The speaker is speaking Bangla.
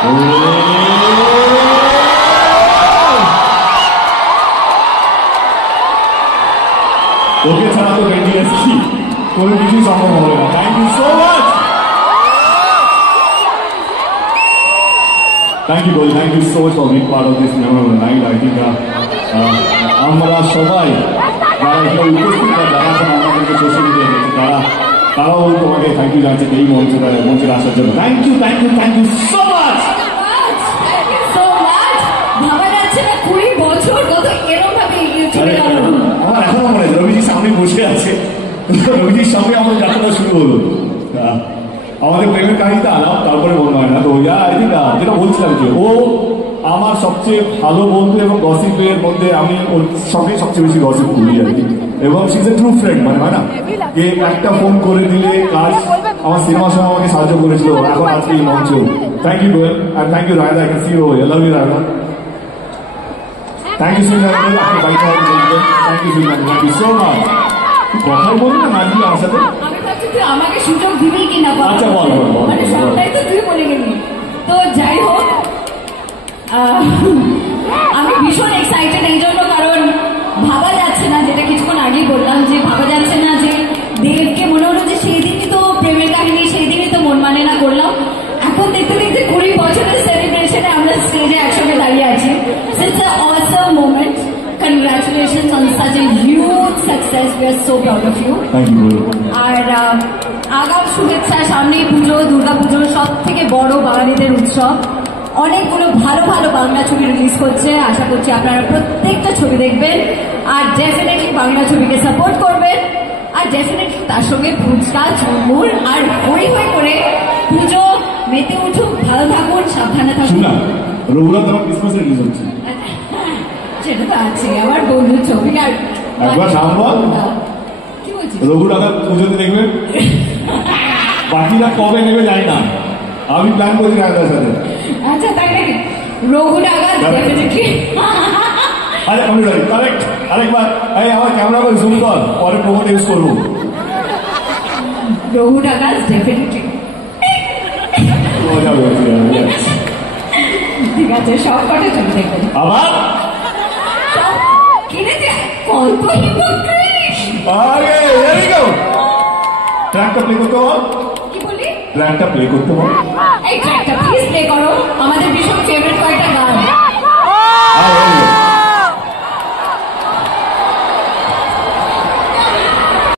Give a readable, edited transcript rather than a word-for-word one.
ওকে ছাড়া তো বেরিয়ে এসেছি, কোনো কিছুই সম্ভব হবে না। Thank you so much, thank you বলি, thank you so much for being part of this memorable night. I think আমরা সবাই যারা এখানে উপস্থিত বা যারা এখন আমাদেরকে সোশ্যাল মিডিয়া দেখছে তারাও তোমাকে থ্যাংক ইউ জানছে এই মঞ্চে আসার জন্য। Thank you, thank you, thank you so much. আমার এখনো মনে হয় রবিজির সামনে বসে আছে, রবিজির সামনে আমার যাত্রা শুরু হলো। আমাদের প্রেমের কাহিনীটা আলাপ, তারপরে মনে হয় না তো যেটা বলছিলাম যে ও আমার সবচেয়ে ভালো বন্ধু এবং গসিপের মধ্যে আমি ওর সঙ্গে সবচেয়ে বেশি গসিপ করি আর কি। এবং she is a true friend, মানে হয় না যে একটা ফোন করে দিলে কাজ। আমার সিনেমার সময় আমাকে সাহায্য করেছিল, এখন আজকে এই মঞ্চ। থ্যাংক ইউ গোয়েল, আর থ্যাংক ইউ রায়দা। I can see you, love you রায়দা। থ্যাংক ইউ সুইট, আপনি বাড়িতে thank you sweet, thank you so much. কথাই বলি না না দিয়ে আমার সাথে, আমাকে সুযোগ দিবি কিনা? আচ্ছা বল বল বল, মানে সবটাই তো তুই বলে গেলি। তো যাই হোক, আমি ভীষণ এক্সাইটেড এই জন্য, কারণ ভাবা যাচ্ছে না, যেটা কিছুক্ষণ আগেই বললাম যে ভাবা যাচ্ছে না যে দেবকে মনে হলো যে সেই দিনই তো প্রেমের কাহিনী, সেই দিনই তো মন মানে না করলাম। এখন দেখতে দেখতে 20 বছরের সেলিব্রেশনে আমরা স্টেজে একসঙ্গে দাঁড়িয়ে আছি। It's an awesome moment. Congratulations on such a huge success. We are so proud of you. Thank you. আর আগাম শুভেচ্ছা, সামনেই পুজো, দুর্গা পুজো, সব থেকে বড় বাঙালিদের উৎসব। অনেকগুলো ভালো ভালো বাংলা ছবি রিলিজ করছে, আশা করছি আপনারা প্রত্যেকটা ছবি দেখবেন আর ডেফিনেটলি বাংলা ছবিকে সাপোর্ট করবেন। আর ডেফিনেটলি তার সঙ্গে ফুচকা, ঝুমুর আর হই হই করে পুজো মেতে উঠুক। ভালো থাকুন, সাবধানে থাকুন। রঘুনাথ আমার ক্রিসমাস রিলিজ হচ্ছে, সেটা তো আছে আমার বন্ধুর ছবি। আর একবার নাম বল, কি বলছিস? রঘুনাথ পুজোতে দেখবে, বাকিরা কবে নেবে জানি না, আমি প্ল্যান করছি রায়দার সাথে। আচ্ছা তাই নাকি? রঘুনাথ ডেফিনেটলি। আরে আমি জানি, কারেক্ট। আরেকবার এই আমার ক্যামেরা করে জুম কর, পরে প্রোমোট ইউজ করবো। রঘুনাথ ডেফিনেটলি। ঠিক আছে, সব কটা ছবি দেখবেন। আবার সব কিনে দে, কত হিপোক্রেট। আরে ভেরি গুড। ট্র্যাকটা প্লে করতে বল। কি বলি? ট্র্যাকটা প্লে করতে বল। এই ট্র্যাকটা প্লিজ প্লে করো, আমাদের ভীষণ ফেভারিট কয়েকটা গান।